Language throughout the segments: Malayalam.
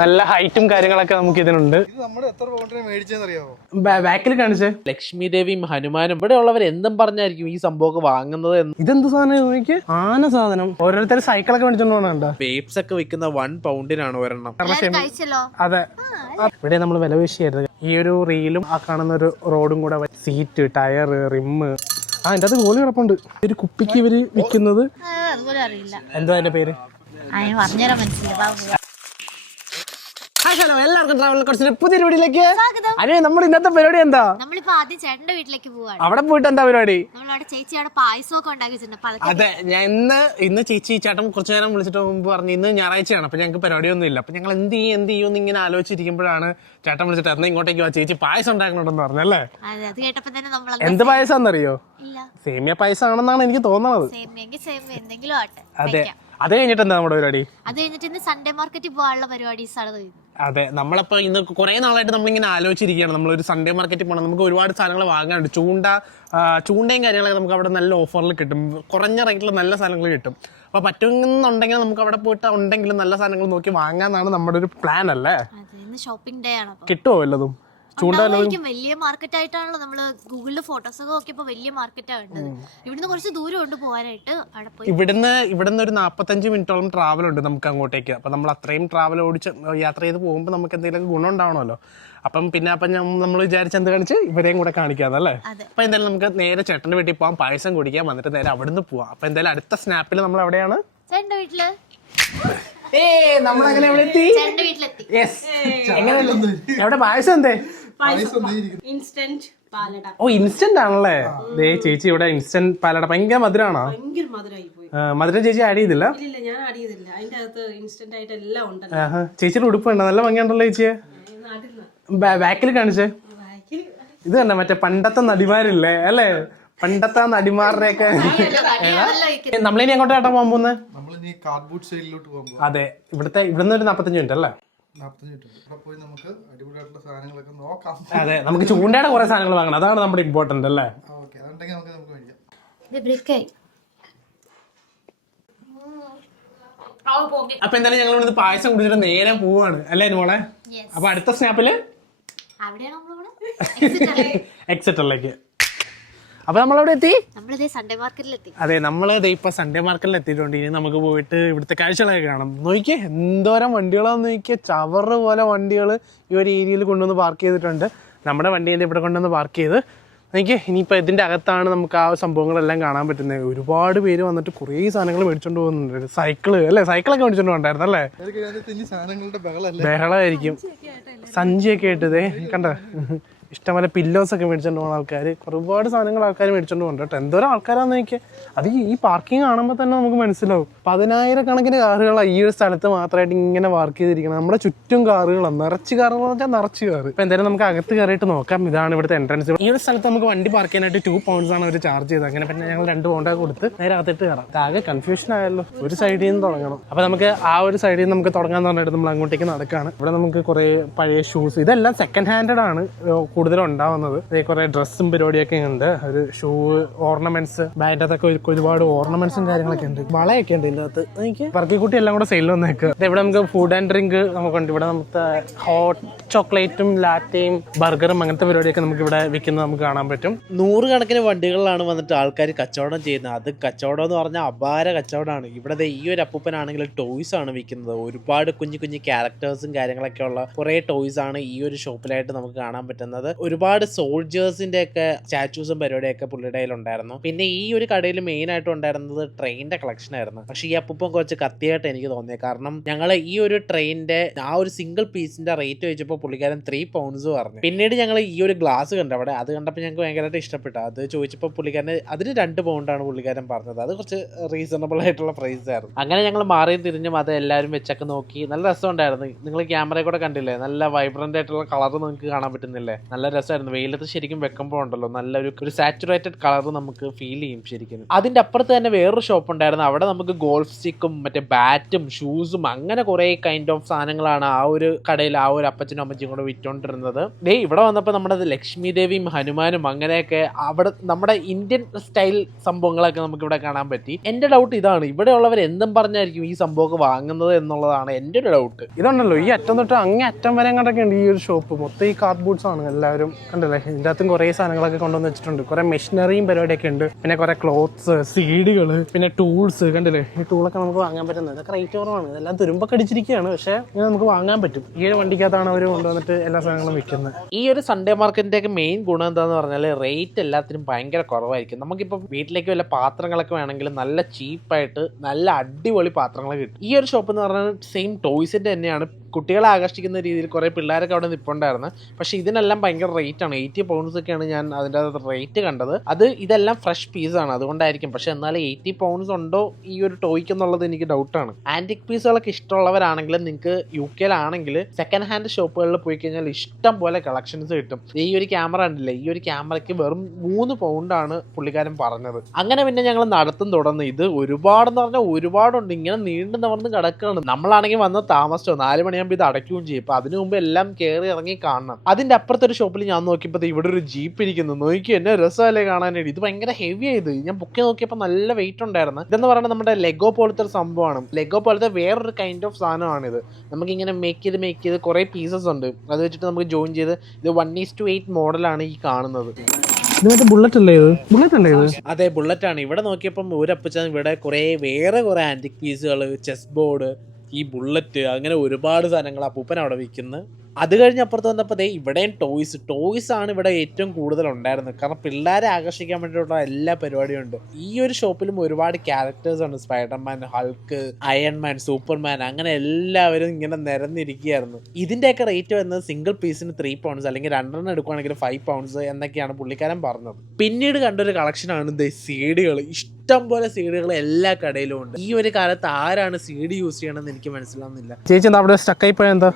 നല്ല ഹൈറ്റും കാര്യങ്ങളൊക്കെ നമുക്ക് ഇതിനുണ്ട്. ബാക്കിൽ കാണിച്ചേ ലക്ഷ്മി ദേവിയും ഹനുമാനും ഇവിടെ ഉള്ളവർ എന്തും പറഞ്ഞായിരിക്കും ഈ സംഭവം വാങ്ങുന്നത്. ഇതെന്ത് സാധനം നോക്കി? ആന സാധനം. ഓരോരുത്തർ സൈക്കിളൊക്കെ മേടിച്ചോണ്ട് പോകണുണ്ടോ? വേപ്സ് ഒക്കെ വിൽക്കുന്ന 1 പൗണ്ടിനാണ് ഒരെണ്ണം. അതെ, ഇവിടെ നമ്മൾ വില വീശിയായിരുന്നു. ഈ ഒരു റീലും ആ കാണുന്ന ഒരു റോഡും കൂടെ സീറ്റ്, ടയർ, റിമ്മ്, അതിന്റെ അത് ഗോളി കിടപ്പുണ്ട്. ഒരു കുപ്പിക്ക് ഇവര് വിൽക്കുന്നത് എന്തോ അതിന്റെ പേര്. ഹലോ, എല്ലാവർക്കും ട്രാവൽ കുറച്ച് പുതിയ വീട്ടിലേക്ക്. അതെ, നമ്മുടെ ഇന്നത്തെ പരിപാടി എന്താ? നമ്മളിപ്പോ ആദ്യം ചേട്ടന്റെ വീട്ടിലേക്ക് പോവാണ്. അവിടെ പോയിട്ട് എന്താ പരിപാടി? നമ്മളവിടെ ചേച്ചി അവിടെ പായസമൊക്കെ ഉണ്ടാക്കി വെച്ചിട്ടുണ്ട്. അതെ, ഞാൻ ഇന്ന് ചേച്ചി ചേട്ടൻ കുറച്ചു നേരം വിളിച്ചിട്ട് മുമ്പ് പറഞ്ഞു ഇന്ന് ഞായറാഴ്ചയാണ്, അപ്പൊ ഞങ്ങൾക്ക് പരിപാടിയൊന്നും ഇല്ല. അപ്പൊ ഞങ്ങൾ എന്ത് ചെയ്യും ഇങ്ങനെ ആലോചിച്ചിരിക്കുമ്പോഴാണ് ചേട്ടൻ വിളിച്ചിട്ട് എന്നാ ഇങ്ങോട്ടേക്ക് വാ, ചേച്ചി പായസം ഉണ്ടാക്കണുണ്ടെന്ന് പറഞ്ഞല്ലേ. അത് കേട്ടപ്പോ തന്നെ നമ്മൾ എന്ത് പായസാന്നറിയോ? സേമിയ പായസം ആണെന്നാണ് എനിക്ക് തോന്നുന്നത്. എന്തെങ്കിലും ആട്ടെ. അതെ, അത് കഴിഞ്ഞിട്ട് എന്താ നമ്മുടെ പരിപാടി? അത് കഴിഞ്ഞിട്ട് ഇന്ന് സൺഡേ മാർക്കറ്റിൽ പോകാനുള്ള പരിപാടീസാണ്. അതെ, നമ്മളപ്പോ ഇന്ന് കുറെ നാളായിട്ട് നമ്മളിങ്ങനെ ആലോചിച്ചിരിക്കുകയാണ്. നമ്മളൊരു സൺഡേ മാർക്കറ്റിൽ പോകണം, നമുക്ക് ഒരുപാട് സാധനങ്ങൾ വാങ്ങാനുണ്ട്. ചൂണ്ടയും കാര്യങ്ങളൊക്കെ നമുക്ക് അവിടെ നല്ല ഓഫറിൽ കിട്ടും, കുറഞ്ഞ റേറ്റിൽ നല്ല സാധനങ്ങൾ കിട്ടും. അപ്പൊ പറ്റുന്നുണ്ടെങ്കിൽ നമുക്ക് അവിടെ പോയിട്ട് ഉണ്ടെങ്കിലും നല്ല സാധനങ്ങൾ നോക്കി വാങ്ങാന്നാണ് നമ്മുടെ ഒരു പ്ലാൻ അല്ലേ. ഷോപ്പിംഗ് ഡേ ആണ്. കിട്ടുമോ വല്ലതും? വലിയ മാർക്കറ്റ് ആയിട്ടാണല്ലോ നമ്മള് ഗൂഗിളിൽ ഫോട്ടോസ് ഒക്കെ നോക്കിയപ്പോ വലിയ മാർക്കറ്റാണ് കണ്ടത്. ഇവിടുന്ന് കുറച്ച് ദൂരം ഉണ്ട് പോകാനായിട്ട്. ഇവിടുന്ന് ഒരു 45 മിനിറ്റോളം ട്രാവൽ ഉണ്ട് നമുക്ക് അങ്ങോട്ടേക്ക്. അപ്പൊ നമ്മൾ അത്രയും ട്രാവൽ ഓടിച്ച് യാത്ര ചെയ്ത് പോകുമ്പോൾ നമുക്ക് എന്തെങ്കിലും ഗുണം ഉണ്ടാവണമല്ലോ. അപ്പം നമ്മൾ വിചാരിച്ച എന്ത് കാണിച്ച് ഇവരെയും കൂടെ കാണിക്കാന്നല്ലേ. അപ്പൊ എന്തായാലും നമുക്ക് നേരെ ചേട്ടന്റെ വീട്ടിൽ പോകാം, പായസം കുടിക്കാം, വന്നിട്ട് നേരെ അവിടുന്ന് പോവാം. അപ്പൊ എന്തായാലും അടുത്ത സ്നാപ്പിൽ നമ്മൾ എവിടെയാണ്? ചേട്ടന്റെ വീട്ടില്. നമ്മളങ്ങനെ എത്തി. എവിടെ പായസം എന്തേ? ഓ, ഇൻസ്റ്റന്റ് ആണല്ലേ. ദേ ചേച്ചി ഇവിടെ ഇൻസ്റ്റന്റ് പാലട. ഭയങ്കര മധുരാണോ? മധുരം ചേച്ചി ആഡ് ചെയ്തില്ല? ചേച്ചിയുടെ ഉടുപ്പ് ഉണ്ടോ? നല്ല ഭംഗിയുണ്ടല്ലോ ചേച്ചിയെ. ബാക്കിൽ കാണിച്ചേ. ഇത് തന്നെ മറ്റേ പണ്ടത്തെ നടിമാരില്ലേ അല്ലേ? പണ്ടത്തെ നടിമാരുടെയൊക്കെ. നമ്മളിനി എങ്ങോട്ടാ ചേട്ടാ പോകാൻ പോകുന്നത്? അതെ, ഇവിടുന്ന് ഒരു 45 മിനിറ്റ് അല്ലേ? അതെ, നമുക്ക് ചൂണ്ടയുടെ കുറെ സാധനങ്ങൾ വാങ്ങണം, അതാണ് നമ്മുടെ ഇമ്പോർട്ടന്റ് അല്ലേ. അപ്പൊ എന്തായാലും ഞങ്ങൾ ഇവിടുന്ന് പായസം കുടിച്ചിട്ട് നേരെ പോവാണ് അല്ലേ മോളെ? അപ്പൊ അടുത്ത സ്നാപ്പില് എക്സിറ്ററിലേക്ക്. അപ്പൊ നമ്മളവിടെ എത്തി. അതെ, നമ്മള് ഇപ്പൊ സൺഡേ മാർക്കറ്റിൽ എത്തിയിട്ടുണ്ട്. ഇനി നമുക്ക് പോയിട്ട് ഇവിടുത്തെ കാഴ്ചകളൊക്കെ കാണാം. നോക്കിയേ എന്തോരം വണ്ടികളാന്ന് നോക്കിയേ. ചവറ് പോലെ വണ്ടികൾ ഈ ഒരു ഏരിയയിൽ കൊണ്ടുവന്ന് പാർക്ക് ചെയ്തിട്ടുണ്ട്. നമ്മുടെ വണ്ടി ഇവിടെ കൊണ്ടുവന്ന് പാർക്ക് ചെയ്ത് നോക്കിയേ. ഇനിയിപ്പോൾ ഇതിൻ്റെ അകത്താണ് നമുക്ക് ആ സംഭവങ്ങളെല്ലാം കാണാൻ പറ്റുന്നത്. ഒരുപാട് പേര് വന്നിട്ട് കുറേ സാധനങ്ങൾ മേടിച്ചോണ്ട് പോകുന്നുണ്ട്. സൈക്കിളൊക്കെ മേടിച്ചോണ്ട് പോകണ്ടായിരുന്നു അല്ലേ? ബഹളമായിരിക്കും. സഞ്ചിയൊക്കെ ആയിട്ടതേ കണ്ട, ഇഷ്ടംപോലെ പില്ലോസ് ഒക്കെ മേടിച്ചോണ്ട് പോകുന്ന ആൾക്കാർ, ഒരുപാട് സാധനങ്ങൾ ആൾക്കാർ മേടിച്ചോണ്ട് പോകുന്നുണ്ട് കേട്ടോ. എന്തോരം ആൾക്കാരാന്ന് നോക്കിയാൽ. അത് ഈ പാർക്കിംഗ് കാണുമ്പോൾ തന്നെ നമുക്ക് മനസ്സിലാവും. 10,000 കാറുകളാണ് ഈ ഒരു സ്ഥലത്ത് മാത്രമായിട്ട് ഇങ്ങനെ പാർക്ക് ചെയ്തിരിക്കണം. നമ്മുടെ ചുറ്റും കാറുകളാണ്, നിറച്ച് കാറുകൾ വെച്ചാൽ നിറച്ച് കാറ്. ഇപ്പൊ എന്തായാലും നമുക്ക് അകത്ത് കയറിയിട്ട് നോക്കാം. ഇതാണ് ഇവിടുത്തെ എൻട്രൻസ്. ഈ ഒരു സ്ഥലത്ത് നമുക്ക് വണ്ടി പാർക്ക് ചെയ്യാനായിട്ട് 2 pounds ആണ് അവർ ചാർജ് ചെയ്തത്. അങ്ങനെ പിന്നെ ഞങ്ങൾ 2 pound കൊടുത്ത് നേരെ അകത്തിട്ട് കയറാം. ആകെ കൺഫ്യൂഷൻ ആയല്ലോ. ഒരു സൈഡിൽ നിന്ന് തുടങ്ങണം. അപ്പൊ നമുക്ക് ആ ഒരു സൈഡിൽ നിന്ന് നമുക്ക് തുടങ്ങാന്ന് പറഞ്ഞിട്ട് നമ്മൾ അങ്ങോട്ടേക്ക് നടക്കുകയാണ്. ഇവിടെ നമുക്ക് കുറെ പഴയ ഷൂസ്, ഇതെല്ലാം സെക്കൻഡ് ഹാൻഡഡ് ആണ് കൂടുതലും ഉണ്ടാവുന്നത്. കുറെ ഡ്രസ്സും പരിപാടിയൊക്കെ ഉണ്ട്. ഒരു ഷൂ, ഓർണമെന്റ്സ്, ബാറ്റൊക്കെ ഒരുപാട് ഓർണമെന്റ്സും കാര്യങ്ങളൊക്കെ ഉണ്ട്. വളയൊക്കെ ഉണ്ട് ഇതിനകത്ത്. എനിക്ക് വർക്കിക്കുട്ടി എല്ലാം കൂടെ സെയിൽ വന്നേക്ക്. ഇവിടെ നമുക്ക് ഫുഡ് ആൻഡ് ഡ്രിങ്ക് നമുക്കുണ്ട്. ഇവിടെ നമുക്ക് ഹോട്ട് ചോക്ലേറ്റും ലാറ്റയും ബർഗറും അങ്ങനത്തെ പരിപാടിയൊക്കെ നമുക്ക് ഇവിടെ വിൽക്കുന്നത് നമുക്ക് കാണാൻ പറ്റും. 100 കണക്കിന് വണ്ടികളിലാണ് വന്നിട്ട് ആൾക്കാർ കച്ചവടം ചെയ്യുന്നത്. അത് കച്ചവടം എന്ന് പറഞ്ഞാൽ അപാര കച്ചവടമാണ്. ഇവിടെ ഈ ഒരു അപ്പൂപ്പനാണെങ്കിൽ ടോയ്സ് ആണ് വിൽക്കുന്നത്. ഒരുപാട് കുഞ്ഞു കുഞ്ഞു ക്യാരക്ടേഴ്സും കാര്യങ്ങളൊക്കെ ഉള്ള കുറെ ടോയ്സ് ആണ് ഈ ഒരു ഷോപ്പിലായിട്ട് നമുക്ക് കാണാൻ പറ്റുന്നത്. ഒരുപാട് സോൾജേഴ്സിന്റെ ഒക്കെ സ്റ്റാച്യൂസും പരിപാടിയൊക്കെ പുള്ളിയുടെ കയ്യിലുണ്ടായിരുന്നു. പിന്നെ ഈ ഒരു കടയിൽ മെയിൻ ആയിട്ട് ഉണ്ടായിരുന്നത് ട്രെയിനിന്റെ കളക്ഷൻ ആയിരുന്നു. പക്ഷേ ഈ അപ്പൂപ്പൻ കുറച്ച് കത്തിയായിട്ട് എനിക്ക് തോന്നിയത്. കാരണം ഞങ്ങൾ ഈ ഒരു ട്രെയിനിന്റെ ആ ഒരു സിംഗിൾ പീസിന്റെ റേറ്റ് ചോദിച്ചപ്പോൾ പുള്ളിക്കാരൻ 3 pounds പറഞ്ഞു. പിന്നീട് ഞങ്ങൾ ഈ ഒരു ഗ്ലാസ് കണ്ടു അവിടെ. അത് കണ്ടപ്പോൾ ഞങ്ങൾക്ക് ഭയങ്കരമായിട്ട് ഇഷ്ടപ്പെട്ടു. അത് ചോദിച്ചപ്പോൾ പുള്ളിക്കാരന് അതിന് 2 pound ആണ് പുള്ളിക്കാരൻ പറഞ്ഞത്. അത് കുറച്ച് റീസണബിൾ ആയിട്ടുള്ള പ്രൈസ് ആയിരുന്നു. അങ്ങനെ ഞങ്ങൾ മാറിയും തിരിഞ്ഞും അത് എല്ലാവരും വെച്ചൊക്കെ നോക്കി. നല്ല രസമുണ്ടായിരുന്നു. നിങ്ങൾ ക്യാമറയിൽ കൂടെ കണ്ടില്ലേ, നല്ല വൈബ്രന്റ് ആയിട്ടുള്ള കളർ നിങ്ങൾക്ക് കാണാൻ പറ്റുന്നില്ലേ? നല്ല രസമായിരുന്നു. വെയിലത്ത് ശരിക്കും വെക്കുമ്പോൾ ഉണ്ടല്ലോ നല്ലൊരു സാച്ചുറേറ്റഡ് കളർ നമുക്ക് ഫീൽ ചെയ്യും ശരിക്കും. അതിന്റെ അപ്പുറത്ത് തന്നെ വേറൊരു ഷോപ്പ് ഉണ്ടായിരുന്നു. അവിടെ നമുക്ക് ഗോൾഫ് സ്റ്റിക്കും മറ്റേ ബാറ്റും ഷൂസും അങ്ങനെ കുറെ കൈൻഡ് ഓഫ് സാധനങ്ങളാണ് ആ ഒരു കടയിൽ ആ ഒരു അപ്പച്ചനും അമ്മച്ചിയും കൂടെ വിറ്റോണ്ടിരുന്നത്. ഇവിടെ വന്നപ്പോൾ നമ്മുടെ ലക്ഷ്മി ദേവിയും ഹനുമാനും അങ്ങനെയൊക്കെ അവിടെ നമ്മുടെ ഇന്ത്യൻ സ്റ്റൈൽ സംഭവങ്ങളൊക്കെ നമുക്ക് ഇവിടെ കാണാൻ പറ്റി. എന്റെ ഡൗട്ട് ഇതാണ്, ഇവിടെ ഉള്ളവർ എന്തും പറഞ്ഞായിരിക്കും ഈ സംഭവമൊക്കെ വാങ്ങുന്നത് എന്നുള്ളതാണ് എന്റെ ഒരു ഡൗട്ട്. ഇതുണ്ടല്ലോ ഈ അറ്റം തൊട്ട് അങ്ങേ അറ്റം വരെ കണ്ടൊക്കെ ഉണ്ട് ഈ ഒരു ഷോപ്പ്. മൊത്തം ഈ കാർഡ്ബോർഡ്സ് ആണ് എല്ലാവരും കണ്ടല്ലേ. ഇതിൻ്റെ അകത്തും കുറേ സാധനങ്ങളൊക്കെ കൊണ്ടുവന്ന് വെച്ചിട്ടുണ്ട്. കുറെ മെഷീനറിയും പരിപാടിയൊക്കെ ഉണ്ട്. പിന്നെ കുറെ ക്ലോത്ത്സ്, സീഡുകൾ, പിന്നെ ടൂൾസ് കണ്ടില്ലേ. ഈ ടൂളൊക്കെ നമുക്ക് വാങ്ങാൻ പറ്റുന്നത്. ഇതൊക്കെ റേറ്റ് കുറവാണ്. ഇതെല്ലാം തുരുമ്പൊക്കെ അടിച്ചിരിക്കുകയാണ്, പക്ഷേ ഇത് നമുക്ക് വാങ്ങാൻ പറ്റും. ഈ ഒരു വണ്ടിക്കകത്താണ് അവർ കൊണ്ടുവന്നിട്ട് എല്ലാ സാധനങ്ങളും വിൽക്കുന്നത്. ഈ ഒരു സൺഡേ മാർക്കറ്റിന്റെ ഒക്കെ മെയിൻ ഗുണം എന്താന്ന് പറഞ്ഞാൽ റേറ്റ് എല്ലാത്തിനും ഭയങ്കര കുറവായിരിക്കും. നമുക്കിപ്പോൾ വീട്ടിലേക്ക് വല്ല പാത്രങ്ങളൊക്കെ വേണമെങ്കിൽ നല്ല ചീപ്പായിട്ട് നല്ല അടിപൊളി പാത്രങ്ങൾ കിട്ടും. ഈ ഒരു ഷോപ്പ് എന്ന് പറഞ്ഞാൽ സെയിം ടോയ്സിന്റെ തന്നെയാണ്. കുട്ടികളെ ആകർഷിക്കുന്ന രീതിയിൽ കുറേ പിള്ളേരൊക്കെ അവിടെ നിൽപ്പുണ്ടായിരുന്നു. പക്ഷേ ഇതിനെല്ലാം ഭയങ്കര റേറ്റാണ്. 80 pounds ഒക്കെയാണ് ഞാൻ അതിൻ്റെ റേറ്റ് കണ്ടത്. ഇതെല്ലാം ഫ്രഷ് പീസാണ്, അതുകൊണ്ടായിരിക്കും. പക്ഷെ എന്നാലും 80 pounds ഉണ്ടോ ഈ ഒരു ടോയ്ക്ക് എന്നുള്ളത് എനിക്ക് ഡൗട്ടാണ്. ആൻറ്റിക് പീസുകളൊക്കെ ഇഷ്ടമുള്ളവരാണെങ്കിലും നിങ്ങൾക്ക് UK-ലാണെങ്കിൽ സെക്കൻഡ് ഹാൻഡ് ഷോപ്പുകളിൽ പോയി കഴിഞ്ഞാൽ ഇഷ്ടം പോലെ കളക്ഷൻസ് കിട്ടും. ഈ ഒരു ക്യാമറ ഉണ്ടല്ലേ, ഈ ഒരു ക്യാമറയ്ക്ക് വെറും 3 pound പുള്ളിക്കാരൻ പറഞ്ഞത്. അങ്ങനെ പിന്നെ ഞങ്ങൾ നടത്തും തുടർന്ന്. ഇത് ഒരുപാടെന്ന് പറഞ്ഞാൽ ഒരുപാടുണ്ട്, ഇങ്ങനെ നീണ്ടു നിവർന്ന് കിടക്കുകയാണ്. നമ്മളാണെങ്കിൽ വന്ന് താമസിച്ചോ 4 മണിയാകുമ്പോൾ ഇത് അടയ്ക്കുകയും ചെയ്യും. അപ്പൊ അതിനു മുമ്പ് എല്ലാം കയറി ഇറങ്ങി കാണണം. അതിന്റെ അപ്പുറത്തൊരു ഷോപ്പിൽ ഞാൻ നോക്കിയപ്പോൾ ഇവിടെ ഒരു ജീപ്പ് ഇരിക്കുന്നു. നോക്കി എന്നെ രസമല്ലേ കാണാനായിട്ട്. ഇത് ഭയങ്കര ഹെവി ആയത്. ഞാൻ ബുക്ക് നോക്കിയപ്പോൾ നല്ല വെയിറ്റ് ഉണ്ടായിരുന്നു. ഇതെന്ന് പറയുന്നത് നമ്മുടെ ലെഗോ പോലത്തെ ഒരു സംഭവമാണ്. ലെഗോ പോലത്തെ വേറൊരു കൈൻഡ് ഓഫ് സാധനമാണിത്. നമുക്കിങ്ങനെ മേക്ക് ചെയ്ത് കുറേ പീസസ് ഉണ്ട്. അത് വെച്ചിട്ട് നമുക്ക് ജോയിൻ ചെയ്ത് ഇത് 1:8 മോഡലാണ് ഈ കാണുന്നത്. ബുള്ളറ്റ് അല്ലേ ഇത്? ബുള്ളറ്റ് അല്ലേ ഇത്? അതെ, ബുള്ളറ്റ് ആണ്. ഇവിടെ നോക്കിയപ്പം ഒരപ്പച്ചാൻ ഇവിടെ വേറെ കുറെ ആന്റിക് പീസുകൾ, ചെസ് ബോർഡ്, ഈ ബുള്ളറ്റ്, അങ്ങനെ ഒരുപാട് സാധനങ്ങൾ അപ്പൂപ്പൻ അവിടെ വിൽക്കുന്നത്. അത് കഴിഞ്ഞ് അപ്പുറത്ത് വന്നപ്പോൾ ഇവിടെയും ടോയ്സ് ആണ് ഇവിടെ ഏറ്റവും കൂടുതൽ ഉണ്ടായിരുന്നത്. കാരണം പിള്ളേരെ ആകർഷിക്കാൻ വേണ്ടിയിട്ടുള്ള എല്ലാ പരിപാടിയും ഉണ്ട്. ഈ ഒരു ഷോപ്പിലും ഒരുപാട് ക്യാരക്ടേഴ്സ് ഉണ്ട്. സ്പൈഡർമാൻ, ഹൾക്ക്, അയൺമാൻ, സൂപ്പർമാൻ, അങ്ങനെ എല്ലാവരും ഇങ്ങനെ നിരന്നിരിക്കുകയായിരുന്നു. ഇതിന്റെയൊക്കെ റേറ്റ് വരുന്നത് സിംഗിൾ പീസിന് 3 pounds അല്ലെങ്കിൽ 2 എടുക്കുകയാണെങ്കിൽ 5 pounds എന്നൊക്കെയാണ് പുള്ളിക്കാരൻ പറഞ്ഞത്. പിന്നീട് കണ്ടൊരു കളക്ഷനാണ് സീഡികൾ. ഇഷ്ടം പോലെ സീഡികൾ എല്ലാ കടയിലും ഉണ്ട്. ഈ ഒരു കാലത്ത് ആരാണ് സീഡി യൂസ് ചെയ്യണമെന്ന് എനിക്ക് മനസ്സിലാവുന്നില്ല. ചേച്ചി എന്താ അവിടെ സ്റ്റക്കായി പോയ എന്താ?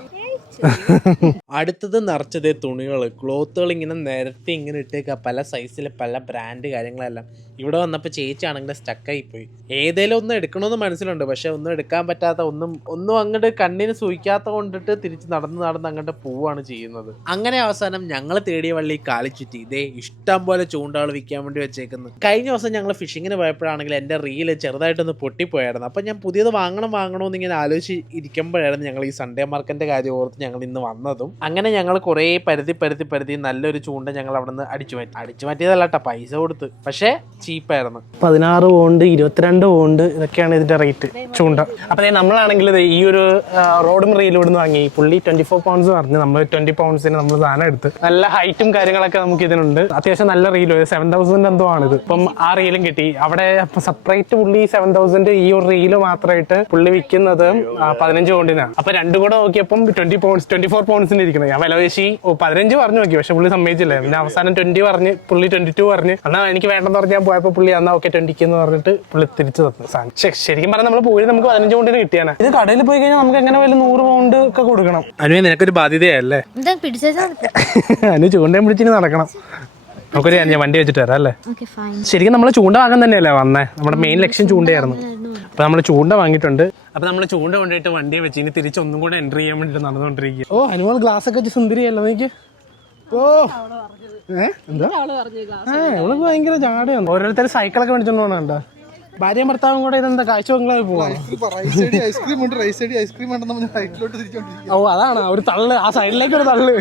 അടുത്തത് നിറച്ചതേ തുണികൾ, ക്ലോത്തുകൾ ഇങ്ങനെ നിരത്തി ഇങ്ങനെ ഇട്ടേക്കുക. പല സൈസിൽ പല ബ്രാൻഡ് കാര്യങ്ങളെല്ലാം. ഇവിടെ വന്നപ്പോൾ ചേച്ചി ആണെങ്കിൽ സ്റ്റക്കായി പോയി. ഏതേലും ഒന്നും എടുക്കണമെന്ന് മനസ്സിലുണ്ട്, പക്ഷെ ഒന്നും എടുക്കാൻ പറ്റാത്ത, ഒന്നും അങ്ങോട്ട് കണ്ണിന് സൂയിക്കാത്ത കൊണ്ടിട്ട് തിരിച്ച് നടന്ന് അങ്ങോട്ട് പോവുകയാണ് ചെയ്യുന്നത്. അങ്ങനെ അവസാനം ഞങ്ങൾ തേടിയ വള്ളി കാലിച്ചുറ്റി. ഇതേ ഇഷ്ടം പോലെ ചൂണ്ടകൾ വിൽക്കാൻ വേണ്ടി വെച്ചേക്കുന്നത്. കഴിഞ്ഞ ദിവസം ഞങ്ങൾ ഫിഷിങ്ങിന് പോയപ്പോഴാണെങ്കിൽ എൻ്റെ റീല് ചെറുതായിട്ടൊന്ന് പൊട്ടിപ്പോയായിരുന്നു. അപ്പം ഞാൻ പുതിയത് വാങ്ങണമെന്ന് ഇങ്ങനെ ആലോചിച്ച് ഇരിക്കുമ്പോഴായിരുന്നു ഞങ്ങൾ ഈ സൺഡേ മാർക്കറ്റിന്റെ കാര്യം ഓർത്ത് ഞങ്ങൾ ഇന്ന് വന്നതും. അങ്ങനെ ഞങ്ങൾ കുറേ പരുതി നല്ലൊരു ചൂണ്ട ഞങ്ങൾ അവിടെ നിന്ന് അടിച്ചു മാറ്റിയതല്ല കേട്ടോ, പൈസ കൊടുത്ത്. പക്ഷേ ചീപ്പായിരുന്നു. 16 pound, 22 pound ഇതൊക്കെയാണ് ഇതിന്റെ റേറ്റ് ചൂണ്ട. അപ്പൊ നമ്മളാണെങ്കിൽ ഈ ഒരു റോഡും റീലും ഇവിടുന്ന് വാങ്ങി. പുള്ളി 24 pounds പറഞ്ഞു. നമ്മൾ 20 pounds നമ്മൾ സാധനം എടുത്ത്. നല്ല ഹൈറ്റും കാര്യങ്ങളൊക്കെ നമുക്ക് ഇതിനുണ്ട്. അത്യാവശ്യം നല്ല റീലും 7,000 എന്തോ ആണിത്. ഇപ്പം ആ റീലും കിട്ടി. അവിടെ സെപ്പറേറ്റ് പുള്ളി 7,000 ഈ ഒരു റീല് മാത്രമായിട്ട് പുള്ളി വിൽക്കുന്നത് 15 pound-നാണ്. അപ്പൊ രണ്ടും കൂടെ നോക്കിയപ്പം 24 pounds ഇരിക്കുന്നത്. ഞാൻ വിലവേശി 15 പറഞ്ഞു നോക്കി, പക്ഷെ പുള്ളി സമ്മതിച്ചില്ല. പിന്നെ അവസാനം 20 പറഞ്ഞ്, പുള്ളി 22 പറഞ്ഞ്. എന്നാൽ എനിക്ക് വേണ്ടെന്ന് പറഞ്ഞാൽ പോയപ്പോൾ പുള്ളി എന്നാ ഓക്കെ 20 എന്ന് പറഞ്ഞിട്ട് പുള്ളി തിരിച്ചു തന്നു സാധനം. ശരിക്കും പറഞ്ഞാൽ നമ്മൾ പോയി നമുക്ക് 15 pound കിട്ടിയാണ്. ഇത് കടയിൽ പോയി കഴിഞ്ഞാൽ നമുക്ക് എങ്ങനെ വല്ല 100 pound ഒക്കെ കൊടുക്കണം. അനുവേ നിനക്കൊരു ബാധ്യതയല്ലേ? അനു ചൂണ്ടയും പിടിച്ചിട്ട് നടക്കണം. നമുക്കൊരു ഞാൻ വണ്ടി വെച്ചിട്ട് തരാം അല്ലേ? ശരിക്കും നമ്മൾ ചൂണ്ട വാങ്ങാൻ തന്നെയല്ലേ വന്നേ. നമ്മുടെ മെയിൻ ലക്ഷ്യം ചൂണ്ടയായിരുന്നു. അപ്പൊ നമ്മൾ ചൂണ്ട വാങ്ങിയിട്ടുണ്ട്. അപ്പൊ നമ്മൾ ചൂണ്ട കൊണ്ടുപോയിട്ട് വണ്ടിയെ വെച്ച് ഇനി തിരിച്ച് ഒന്നും കൂടെ എൻട്രി ചെയ്യാൻ വേണ്ടിട്ട് നടന്നുകൊണ്ടിരിക്കുക. ഓ അനുമോൾ ഗ്ലാസ് ഒക്കെ വെച്ച് സുന്ദരിയല്ലോ എനിക്ക്. ഓ എന്താ ഇവൾക്ക് ഭയങ്കര ജാടയാണ്. ഓരോരുത്തർ സൈക്കിളൊക്കെ മേടിച്ചോണ്ട് പോകണുണ്ടോ? ഭാര്യയും ഭർത്താവും കൂടെ ഇതെന്താ കാഴ്ച ബംഗ്ലാവിൽ പോവാണ്. ഓ അതാണ് ഒരു തള്ള്, ആ സൈഡിലേക്ക് ഒരു തള്ള്.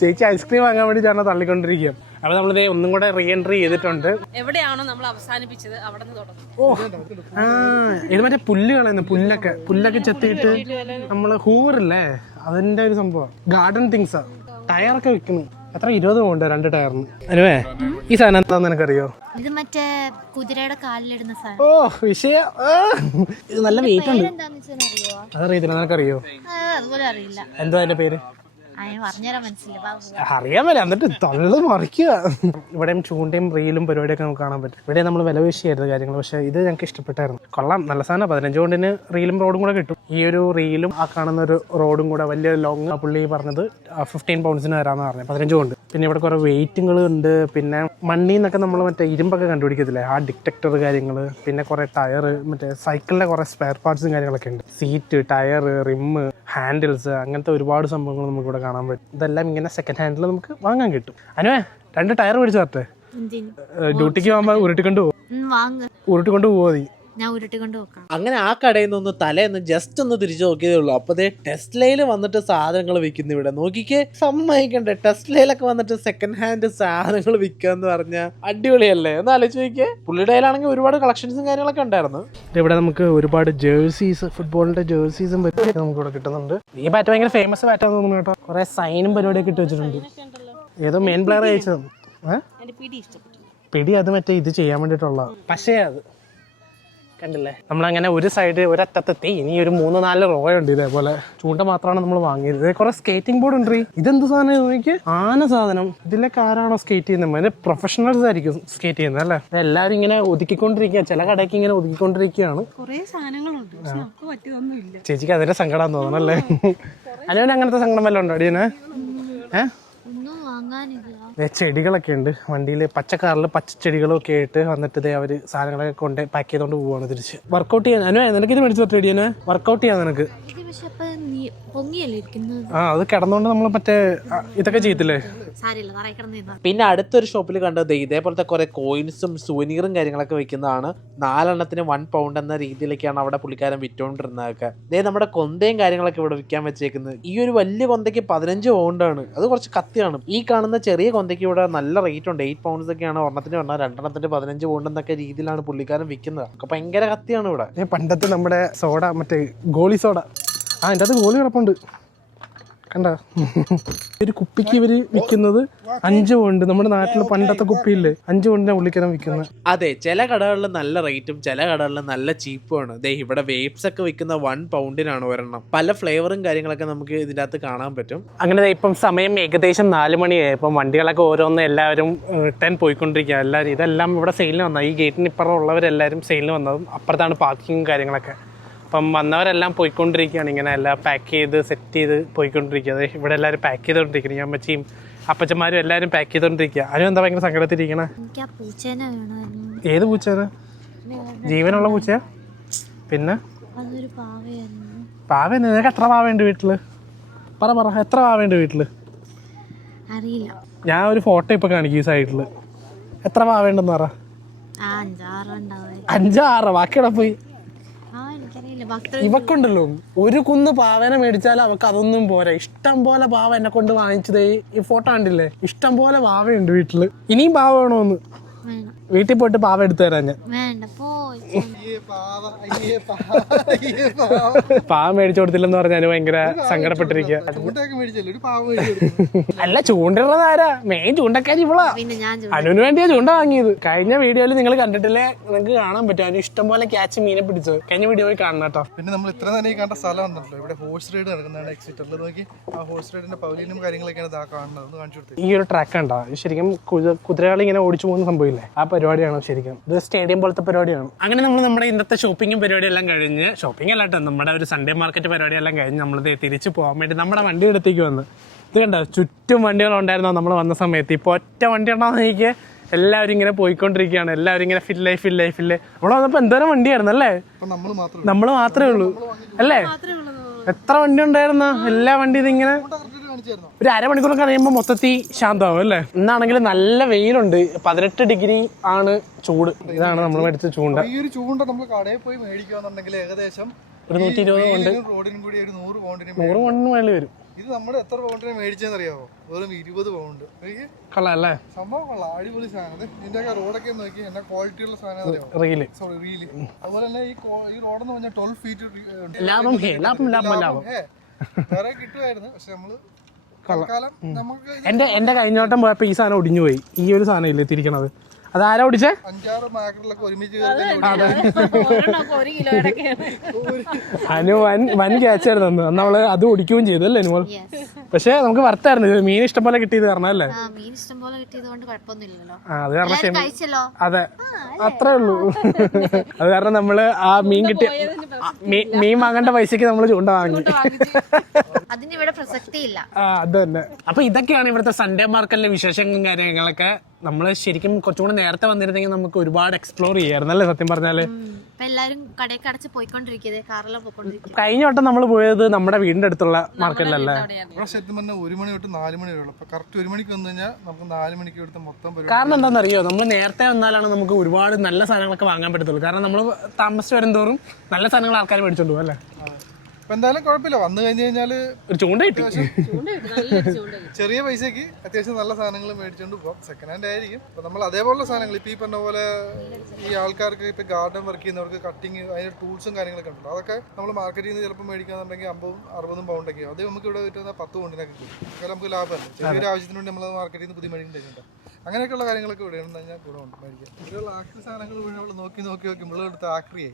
ചേച്ചി ഐസ്ക്രീം വാങ്ങാൻ വേണ്ടി ചേർന്ന് തള്ളിക്കൊണ്ടിരിക്കുക. അപ്പൊ നമ്മളിത് ഒന്നും കൂടെ റീ എൻട്രി ചെയ്തിട്ടുണ്ട്. എവിടെയാണോ നമ്മൾ അവസാനിപ്പിച്ചത് അവിടെ നിന്ന് തുടങ്ങും. ഓ ഇത് മറ്റേ പുല്ല് കളയുന്നു. പുല്ലൊക്കെ ചെത്തിയിട്ട് നമ്മള് ഹൂവറില്ലേ അതിന്റെ ഒരു സംഭവം. ഗാർഡൻ തിങ്സാ. ടയറൊക്കെ വിൽക്കുന്നു. എത്ര 20 pound 2 ടയറിന്. അനുവേ ഈ സാധനം എന്താന്ന് നിനക്കറിയോ? ഇത് മറ്റേ കുതിരയുടെ കാലിലിടുന്ന സാധനം. ഓ വിഷയം. ഇത് നല്ല വെയിറ്റ് ഉണ്ട്. അതറിയത്തില്ല, നിനക്കറിയോ? അതുപോലെ അറിയില്ല. എന്താ അതിന്റെ പേര്? അറിയാൻ മേലെ എന്നിട്ട് തള്ളു മറിക്കുക. ഇവിടെയും ചൂണ്ടയും റീലും പരിപാടിയൊക്കെ നമുക്ക് കാണാൻ പറ്റും. ഇവിടെ നമ്മൾ വിലവേശിയായിരുന്നു കാര്യങ്ങൾ. പക്ഷെ ഇത് ഞങ്ങൾക്ക് ഇഷ്ടപ്പെട്ടായിരുന്നു. കൊള്ളാം, നല്ല സാധനം. 15 pound റീലും റോഡും കൂടെ കിട്ടും. ഈ ഒരു റീലും ആ കാണുന്ന ഒരു റോഡും കൂടെ വലിയ ലോങ് പുള്ളി പറഞ്ഞത് 15 pounds തരാമെന്ന് പറഞ്ഞു. 15 pound പിന്നെ ഇവിടെ കുറേ വെയിറ്റുകൾ ഉണ്ട്. പിന്നെ മണ്ണിൽ നിന്നൊക്കെ നമ്മൾ മറ്റേ ഇരുമ്പൊക്കെ കണ്ടുപിടിക്കത്തില്ലേ, ആ ഡിറ്റക്ടർ കാര്യങ്ങൾ. പിന്നെ കുറേ ടയർ, മറ്റേ സൈക്കിളിൻ്റെ കുറേ സ്പെയർ പാർട്സും കാര്യങ്ങളൊക്കെ ഉണ്ട്. സീറ്റ്, ടയർ, റിമ്മ്, ഹാൻഡിൽസ്, അങ്ങനത്തെ ഒരുപാട് സംഭവങ്ങൾ നമുക്കിവിടെ കാണാൻ പറ്റും. ഇതെല്ലാം ഇങ്ങനെ സെക്കൻഡ് ഹാൻഡിൽ നമുക്ക് വാങ്ങാൻ കിട്ടും. അനുവേ 2 ടയർ മേടിച്ചു തരട്ടെ? ഡ്യൂട്ടിക്ക് പോകുമ്പോൾ ഉരുട്ടിക്കൊണ്ട് പോകും. ഉരുട്ടിക്കൊണ്ട് പോവാ നീ. ഞാൻ ഉരുട്ടിക്കൊണ്ട് നോക്കാം. അങ്ങനെ ആ കടയിൽ നിന്ന് തലേന്ന് ജസ്റ്റ് ഒന്ന് തിരിച്ചു നോക്കിയതേ ഉള്ളൂ. അപ്പൊ ടെസ്ലയിൽ വന്നിട്ട് സാധനങ്ങൾ വിൽക്കുന്നു. ഇവിടെ നോക്കിക്കേ, സമ്മതിക്കണ്ടേ, ടെസ്ലയിലൊക്കെ വന്നിട്ട് സെക്കൻഡ് ഹാൻഡ് സാധനങ്ങൾ വിൽക്കാന്ന് പറഞ്ഞാൽ അടിപൊളിയല്ലേ? ഒന്ന് ആലോചിച്ച് നോക്കിയേ. പുള്ളിയുടെ കയ്യിലാണെങ്കിൽ ഒരുപാട് കളക്ഷൻസും കാര്യങ്ങളൊക്കെ ഉണ്ടായിരുന്നു. ഇവിടെ നമുക്ക് ഒരുപാട് ജേഴ്സീസ്, ഫുട്ബോളിന്റെ ജേഴ്സീസും പരിപാടിയൊക്കെ നമുക്ക് ഇവിടെ കിട്ടുന്നുണ്ട്. ഈ ബാറ്റ് ഭയങ്കര ഫേമസ് ബാറ്റാന്ന് തോന്നുന്നു കേട്ടോ. കുറെ സൈനും പരിപാടിയൊക്കെ ഇട്ട് വെച്ചിട്ടുണ്ട്. ഏതോ മെയിൻ പ്ലെയർ അയച്ചത് പിടി. അത് മറ്റേ ഇത് ചെയ്യാൻ വേണ്ടിയിട്ടുള്ള പക്ഷേ അത് കണ്ടില്ലേ, നമ്മളങ്ങനെ ഒരു സൈഡ് ഒരറ്റത്തെത്തി. ഇനി ഒരു 3-4 റോ ഉണ്ട് ഇതേപോലെ. ചൂണ്ട മാത്രമാണ് നമ്മൾ വാങ്ങിയത്. കുറെ സ്കേറ്റിംഗ് ബോർഡ് ഉണ്ട്. ഇതെന്ത് സാധനം നോക്കി, ആന സാധനം. ഇതിലൊക്കെ ആരാണോ സ്കേറ്റ് ചെയ്യുന്നത്? അതിന് പ്രൊഫഷണൽസ് ആയിരിക്കും സ്കേറ്റ് ചെയ്യുന്നത് അല്ലേ? എല്ലാവരും ഇങ്ങനെ ഒതുക്കിക്കൊണ്ടിരിക്കുക, ചില കടയ്ക്ക് ഇങ്ങനെ ഒതുക്കിക്കൊണ്ടിരിക്കുകയാണ്. ചേച്ചിക്ക് അതിന്റെ സങ്കടം തോന്നണല്ലേ? അനുവിന് അങ്ങനത്തെ സങ്കടം വല്ലതും ഉണ്ടോ അടിയനെ? ചെടികളൊക്കെ ഉണ്ട് വണ്ടിയിൽ. പച്ചക്കാറിൽ പച്ചച്ചെടികളൊക്കെ ആയിട്ട് വന്നിട്ട് ഇതേ അവർ സാധനങ്ങളൊക്കെ കൊണ്ട് പാക്ക് ചെയ്തോണ്ട് പോവാണ് തിരിച്ച്. വർക്കൗട്ട് ചെയ്യാൻ അനു, നിനക്ക് ഇത് മേടിച്ചു തരട്ടെ അടിയനെ? വർക്കൗട്ട് ചെയ്യാൻ നിനക്ക്? അത് കിടന്നോണ്ട് നമ്മൾ മറ്റേ ഇതൊക്കെ ചെയ്യത്തില്ലേ? പിന്നെ അടുത്തൊരു ഷോപ്പിൽ കണ്ടത് ഇതേപോലത്തെ കുറെ കോയിൻസും സുവനീറും കാര്യങ്ങളൊക്കെ വെക്കുന്നതാണ്. 4 എണ്ണത്തിന് 1 പൗണ്ട് എന്ന രീതിയിലേക്കാണ് അവിടെ പുള്ളിക്കാരൻ വിറ്റോണ്ടിരുന്നതൊക്കെ. നമ്മുടെ കൊന്തയും കാര്യങ്ങളൊക്കെ ഇവിടെ വിൽക്കാൻ വെച്ചേക്കുന്നത്. ഈ ഒരു വലിയ കൊന്തയ്ക്ക് 15 പൗണ്ടാണ്. അത് കുറച്ച് കത്തിയാണ്. ഈ കാണുന്ന ചെറിയ കൊന്തയ്ക്ക് ഇവിടെ നല്ല റേറ്റ് ഉണ്ട്. 8 പൗണ്ട്സ് ഒക്കെയാണ് ഒരെണ്ണത്തിന് പറഞ്ഞാൽ. 2 എണ്ണത്തിന് 15 പൗണ്ട് എന്നൊക്കെ രീതിയിലാണ് പുള്ളിക്കാരൻ വിൽക്കുന്നത്. ഒക്കെ ഭയങ്കര കത്തിയാണ് ഇവിടെ. പണ്ടത്തെ നമ്മുടെ സോഡ, മറ്റേ ഗോളി സോഡ, അതിൻ്റെ അത് ഗോളി കിടപ്പുണ്ട് കണ്ട. ഒരു കുപ്പിക്ക് ഇവര് വിൽക്കുന്നത് 5 പൗണ്ട്. നമ്മുടെ നാട്ടിൽ പണ്ടത്തെ കുപ്പിയില്ലേ, 5 പൗണ്ടിനെ ഉള്ളിക്കണം വിൽക്കുന്നത്. അതെ, ചില കടകളിൽ നല്ല റേറ്റും ചില കടകളിൽ നല്ല ചീപ്പുമാണ്. ഇവിടെ വേപ്സ് ഒക്കെ വിൽക്കുന്ന 1 പൗണ്ടിനാണ് ഒരെണ്ണം. പല ഫ്ലേവറും കാര്യങ്ങളൊക്കെ നമുക്ക് ഇതിൻ്റെ അകത്ത് കാണാൻ പറ്റും. അങ്ങനെ ഇപ്പം സമയം ഏകദേശം 4 മണിയായി. ഇപ്പം വണ്ടികളൊക്കെ ഓരോന്ന് എല്ലാവരും റിട്ടേൺ പോയിക്കൊണ്ടിരിക്കുക. എല്ലാവരും ഇതെല്ലാം ഇവിടെ സെയിലിന് വന്നത്. ഈ ഗേറ്റിന് ഇപ്പുറം ഉള്ളവരെല്ലാവരും സെയിലിന് വന്നതും. അപ്പുറത്താണ് പാർക്കിങ്ങും കാര്യങ്ങളൊക്കെ. അപ്പം വന്നവരെല്ലാം പോയിക്കൊണ്ടിരിക്കുകയാണ്. ഇങ്ങനെ എല്ലാം പാക്ക് ചെയ്ത് സെറ്റ് ചെയ്ത് പോയിക്കൊണ്ടിരിക്കുക. ഇവിടെ എല്ലാവരും പാക്ക് ചെയ്തോണ്ടിരിക്കുന്നത്. ഈ അമ്മച്ചിയും അപ്പച്ചന്മാരും എല്ലാവരും പാക്ക് ചെയ്തോണ്ടിരിക്കുക. അതിനും എന്താ ഭയങ്കര സങ്കടത്തിരിക്കണേ? ഏത് പൂച്ചേന? ജീവനുള്ള പൂച്ചയാ? പിന്നെ പാവ? നിനക്ക് എത്ര പാവയുണ്ട് വീട്ടില്? പറ എത്ര പാവയുണ്ട് വീട്ടില്? ഞാൻ ഒരു ഫോട്ടോ ഇപ്പൊ കാണിക്കും ഈ സൈഡില്. എത്ര പാവയുണ്ടെന്ന് പറ. 5-6. ബാക്കിയുടെ പോയി. ഇവക്കുണ്ടല്ലോ ഒരു കുന്ന് പാവനെ മേടിച്ചാലും അവക്ക് അതൊന്നും പോരാ. ഇഷ്ടം പോലെ പാവ എന്നെ കൊണ്ട് വാങ്ങിച്ചതേ. ഈ ഫോട്ടോ കണ്ടില്ലേ? ഇഷ്ടം പോലെ പാവയുണ്ട് വീട്ടില്. ഇനിയും പാവ വേണോന്ന്? വീട്ടിൽ പോയിട്ട് പാവ എടുത്തു തരാൻ ഞാൻ. പാവ മേടിച്ചു കൊടുത്തില്ലെന്ന് പറഞ്ഞാൽ ഭയങ്കര സങ്കടപ്പെട്ടിരിക്കുക. അല്ല, ചൂണ്ടിടുന്നതാരാ? മെയിൻ ചൂണ്ടക്കാരി ഇവളാ. അനുവിന് വേണ്ടിയാ ചൂണ്ട വാങ്ങിയത്. കഴിഞ്ഞ വീഡിയോയിൽ നിങ്ങൾ കണ്ടിട്ടില്ലേ? നിങ്ങൾക്ക് കാണാൻ പറ്റും അനു ഇഷ്ടം പോലെ ക്യാച്ച് മീനെ പിടിച്ചത്. കഴിഞ്ഞ വീഡിയോയിൽ കാണണം കേട്ടോ. പിന്നെ നമ്മൾ ഇത്ര തന്നെ കണ്ട സ്ഥലം ഉണ്ടല്ലോ, ഇവിടെ ഹോഴ്സ് റൈഡ് നടക്കുന്നതാണ്. എക്സിറ്ററിൽ നോക്കി ആ ഹോഴ്സ് റൈഡിന്റെ പവലിയനും കാര്യങ്ങളൊക്കെയാണ് കാണുന്നത്. ഒന്ന് കാണിച്ചു കൊടുത്തത്. ഈ ഒരു ട്രാക്ക് ഉണ്ടോ? ശരിക്കും കുതിരകൾ ഇങ്ങനെ ഓടിച്ചു പോകുന്ന സംഭവമില്ലേ? ആ പരിപാടിയാണ് ശരിക്കും. ഇത് സ്റ്റേഡിയം പോലത്തെ പരിപാടിയാണ്. അങ്ങനെ നമ്മൾ നമ്മുടെ ഇന്നത്തെ ഷോപ്പിങ്ങും പരിപാടിയെല്ലാം കഴിഞ്ഞ്, ഷോപ്പിംഗ് അല്ലാട്ടോ, നമ്മുടെ ഒരു സൺഡേ മാർക്കറ്റ് പരിപാടിയെല്ലാം കഴിഞ്ഞ് നമ്മൾ തിരിച്ചു പോകാൻ വേണ്ടി നമ്മുടെ വണ്ടി എടുത്തേക്ക് വന്ന്. ഇത് കണ്ടോ, ചുറ്റും വണ്ടികളുണ്ടായിരുന്നോ നമ്മൾ വന്ന സമയത്ത്? ഇപ്പോൾ ഒറ്റ വണ്ടി ഉണ്ടാകുന്ന എനിക്ക് എല്ലാവരും ഇങ്ങനെ പോയിക്കൊണ്ടിരിക്കുകയാണ്. എല്ലാവരും ഇങ്ങനെ ഫില്ലേ. അവിടെ വന്നപ്പോൾ എന്തോരം വണ്ടിയായിരുന്നു അല്ലേ? നമ്മൾ മാത്രമേ ഉള്ളൂ അല്ലേ? എത്ര വണ്ടി ഉണ്ടായിരുന്ന? എല്ലാ വണ്ടിയും ഇങ്ങനെ ഒരു അരമണിക്കൂർ കഴിയുമ്പോൾ മൊത്തത്തിൽ ശാന്തമാവും അല്ലേ? ഇന്നാണെങ്കിൽ നല്ല വെയിലുണ്ട്. 18 ഡിഗ്രി ആണ് ചൂട്. ഇതാണ് നമ്മൾ മേടിച്ച ചൂണ്ട. ഈ ഒരു ചൂണ്ട നമ്മൾ കടയിൽ പോയി മേടിക്കുകയാണെന്നുണ്ടെങ്കിൽ ഏകദേശം ഒരു 120 കൊണ്ട് റോഡിനും കൂടി ഒരു 100 പൗണ്ടിന് മേളിൽ വരും. ഇത് നമ്മൾ എത്ര പൗണ്ടിന് മേടിച്ചെന്ന് അറിയാമോ? വെറും 20 പൗണ്ട്. കൊള്ളാം അല്ലേ? സംഭവം കൊള്ളാം, അടിപൊളി സാധനം. ഇതിന്റെയൊക്കെ റോഡൊക്കെ നോക്കി എന്നാ ക്വാളിറ്റി ഉള്ള സാധനം അറിയാമോ? റീല്. അതുപോലെ തന്നെ ഈ റോഡെന്ന് പറഞ്ഞാൽ 12 ഫീറ്റ് ലാഭം വേറെ കിട്ടുമായിരുന്നു. പക്ഷെ നമ്മള് എന്റെ കഴിഞ്ഞോട്ടം പോയപ്പോ ഈ സാധനം ഒടിഞ്ഞു പോയി. ഈ ഒരു സാധനം ഇല്ലേ തിരിക്കണത്, അതാരാ ഓടിച്ചേ? 5-6 മാക്കറിലൊക്കെ ഒരുമിച്ച് ഒരെണ്ണമൊക്കെ 1 കിലോയുടെയൊക്കെയാണ്. അനു വൻ ക്യാച്ചായിരുന്നു അന്ന് നമ്മള് അത് ഓടിക്കുകയും ചെയ്തു അല്ലേ അനുമോൾ? യെസ്. പക്ഷെ നമുക്ക് വർത്തായിരുന്നു, ഇത് മീൻ ഇഷ്ടം പോലെ കിട്ടിയത് കാരണം അല്ലേ? ആ മീൻ ഇഷ്ടം പോലെ കിട്ടിയത് കൊണ്ട് കുഴപ്പമൊന്നുമില്ലല്ലോ. അത് കാരണം എല്ലാവരും കഴിച്ചല്ലോ. അതെ, അത്രേ ഉള്ളൂ. അത് കാരണം നമ്മള് ആ മീൻ കിട്ടിയ മീൻ വാങ്ങേണ്ട പൈസക്ക് നമ്മള് ചൂണ്ട വാങ്ങി. അതിന് ഇവിടെ പ്രസക്തിയില്ല. അത് തന്നെ. അപ്പൊ ഇതൊക്കെയാണ് ഇവിടുത്തെ സൺഡേ മാർക്കറ്റിലെ വിശേഷങ്ങളും കാര്യങ്ങളൊക്കെ. നമ്മള് ശരിക്കും കുറച്ചുകൂടി നേരത്തെ വന്നിരുന്നെങ്കിൽ നമുക്ക് ഒരുപാട് എക്സ്പ്ലോർ ചെയ്യായിരുന്നു അല്ലേ സത്യം പറഞ്ഞാല്. ഇപ്പൊ എല്ലാരും കടയൊക്കെ അടച്ച് പോയിക്കൊണ്ടിരിക്കുന്നത്, കാറെല്ലാം പോയിക്കൊണ്ടിരിക്കുന്നത്. കഴിഞ്ഞ വട്ടം നമ്മൾ പോയത് നമ്മുടെ വീടിന്റെ അടുത്തുള്ള മാർക്കറ്റിലല്ലേ? ഇവിടെ ശരിക്കും പറഞ്ഞാൽ 1 മണി തൊട്ട് 4 മണി വരെയുള്ളൂ. അപ്പൊ കറക്റ്റ് 1 മണിക്ക് വന്നു കഴിഞ്ഞാൽ നമുക്ക് 4 മണിക്ക് ഇവിടുത്തെ മൊത്തം പരിപാടി. കാരണം എന്താണെന്നറിയോ, നമ്മൾ നേരത്തെ വന്നാലാണ് നമുക്ക് ഒരുപാട് നല്ല സാധനങ്ങളൊക്കെ വാങ്ങാൻ പറ്റത്തുള്ളൂ. കാരണം നമ്മൾ താമസിച്ച് വരുന്തോറും നല്ല സാധനങ്ങൾ ആൾക്കാർ മേടിച്ചോണ്ട് പോകും അല്ലേ? അപ്പൊ എന്തായാലും കുഴപ്പമില്ല, വന്നു കഴിഞ്ഞ് കഴിഞ്ഞാല് ഒരു ചൂണ്ട കിട്ടി. ചെറിയ പൈസക്ക് അത്യാവശ്യം നല്ല സാധനങ്ങൾ മേടിച്ചോണ്ട് പോകാം. സെക്കൻഡ് ഹാൻഡ് ആയിരിക്കും. അപ്പൊ നമ്മൾ അതേപോലുള്ള സാധനങ്ങൾ ഇപ്പൊ ഈ പറഞ്ഞ പോലെ ഈ ആൾക്കാർക്ക് ഇപ്പൊ ഗാർഡൻ വർക്ക് ചെയ്യുന്നവർക്ക് കട്ടിങ് അതിന്റെ ടൂൾസും കാര്യങ്ങളൊക്കെ ഉണ്ടല്ലോ, അതൊക്കെ നമ്മൾ മാർക്കറ്റിൽ നിന്ന് ചിലപ്പോൾ മേടിക്കാന്നുണ്ടെങ്കിൽ 50-60 പൗണ്ടൊക്കെ. അത് നമുക്ക് ഇവിടെ കിട്ടുന്ന 10 പൗണ്ടിനൊക്കെ കിട്ടും. കാരണം നമുക്ക് ലാഭമല്ല. ചെറിയൊരു ആവശ്യത്തിന് വേണ്ടി നമ്മൾ മാർക്കറ്റിൽ നിന്ന് പുതിയ മേടിക്കുന്നുണ്ട്. അങ്ങനെയൊക്കെയുള്ള കാര്യങ്ങളൊക്കെ ഇവിടെ ഉണ്ടെന്ന് കഴിഞ്ഞാൽ ഗുണമുണ്ട് മേടിക്കാൻ. ഇവിടെയുള്ള ആക്രി സാധനങ്ങൾ നമ്മൾ നോക്കി നമ്മളെടുത്ത് ആക്രിയായി.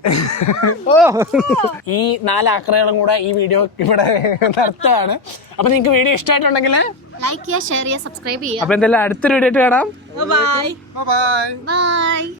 ഓ, ഈ 4 ആക്രകളും കൂടെ ഈ വീഡിയോ ഇവിടെ നിർത്തുകയാണ്. അപ്പൊ നിങ്ങൾക്ക് വീഡിയോ ഇഷ്ടമായിട്ടുണ്ടെങ്കിൽ ലൈക്ക് ചെയ്യുക, ഷെയർ ചെയ്യുക, സബ്സ്ക്രൈബ് ചെയ്യുക. അപ്പൊ എന്തായാലും അടുത്തൊരു വീഡിയോ ആയിട്ട് കാണാം. ബൈ. ബൈ. ബൈ.